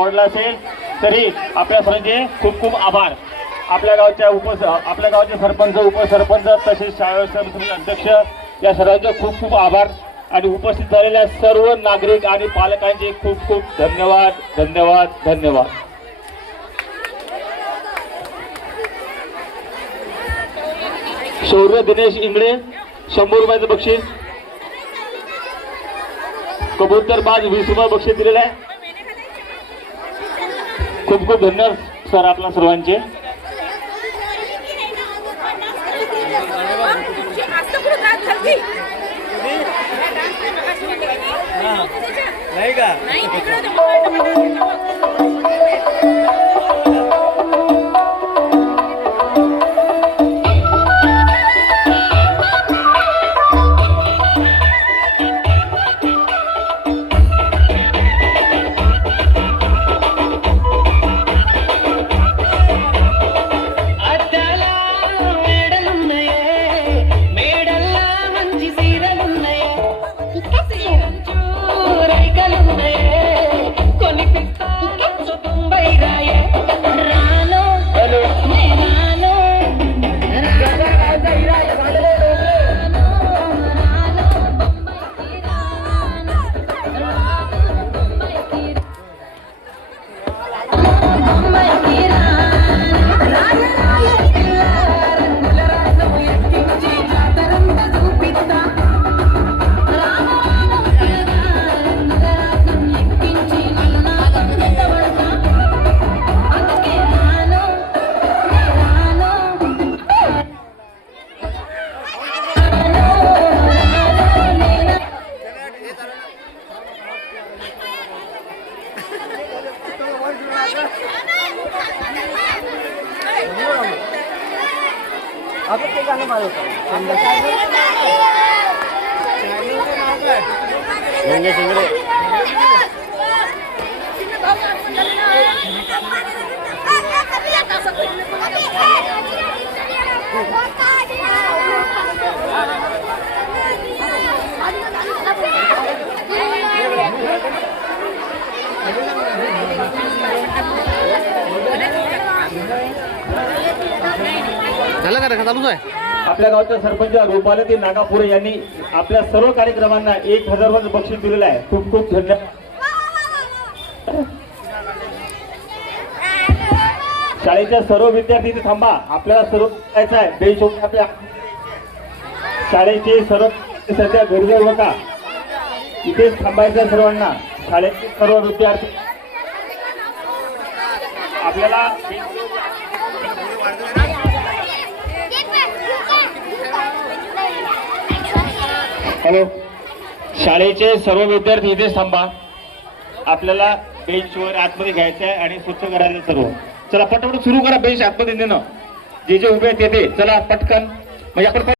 आवडला असेल तरी आपल्या सर्वांचे खूप खूप आभार. आपल्या गावचे सरपंच, उपसरपंच तसेच शाळा समिती अध्यक्ष या सर्वांचे खूप खूप आभार आणि उपस्थित झालेल्या सर्व नागरिक आणि पालकांचे खूप खूप धन्यवाद धन्यवाद धन्यवाद. शौर्य दिनेश इंगळे 100 रुपयाचं बक्षीस. कबूतर बाज 20 रुपये बक्षीस दिलेलं आहे. खूप खूप धन्यवाद सर आपल्या सर्वांचे. नाही का आता ते गाणं माझं झालं का रेखा चालूच आहे. आपल्या गावच्या सरपंच रुपाली नागापुरे यांनी आपल्या सर्व कार्यक्रमांना 1000 रुपये बक्षीस दिलेलं आहे. खूप खूप धन्यवाद. शाळेच्या सर्व विद्यार्थी इथे थांबा. आपल्याला सर्व जायचं आहे. बेंच आपल्या शाळेचे सर्व सध्या घरी जाऊ नका. इथेच थांबायचं सर्वांना. शाळेचे सर्व विद्यार्थी आपल्याला हॅलो शाळेचे सर्व विद्यार्थी इथेच थांबा. आपल्याला बेंचवर आतमध्ये घ्यायचं आहे आणि स्वच्छ करायचं सर्व. चला पटपट सुरू करा. बेंच आतमध्ये नेणं. जे जे उभे आहेत ते चला पटकन म्हणजे आपण